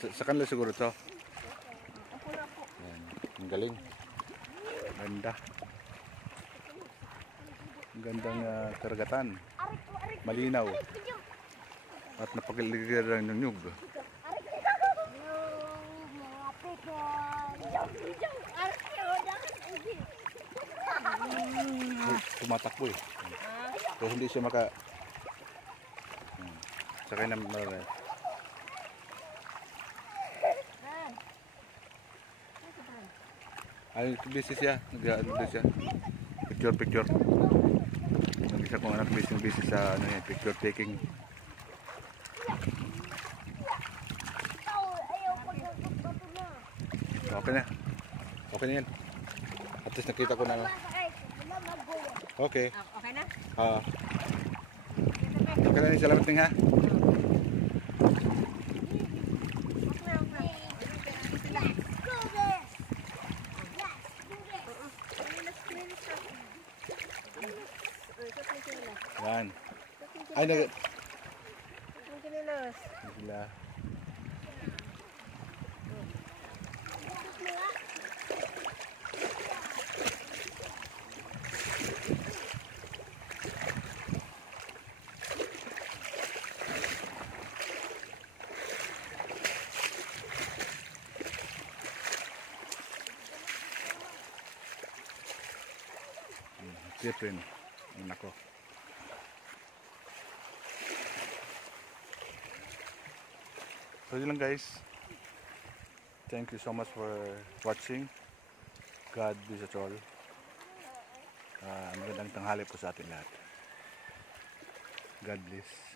Sa kanila siguro to. Ayan. Ang galing. Ganda. Ang gandang karagatan. Malinaw. At napakaligiran ng nyug. Tumatakbo eh. Kaya hindi siya maka... Sakay na marami. Ay, busy siya. Nag-ano siya. Picture. Nag-isa kong anak busy sa ano yan, picture taking. Okay na. Okay na yan. At least nakita ko na. Okay. Okay na? Okay na, salamat din ha. Yan. Ay, sila. Siyempre, anak ko. So yun lang guys. Thank you so much for watching. God bless us all. Magandang tanghali po sa atin lahat. God bless.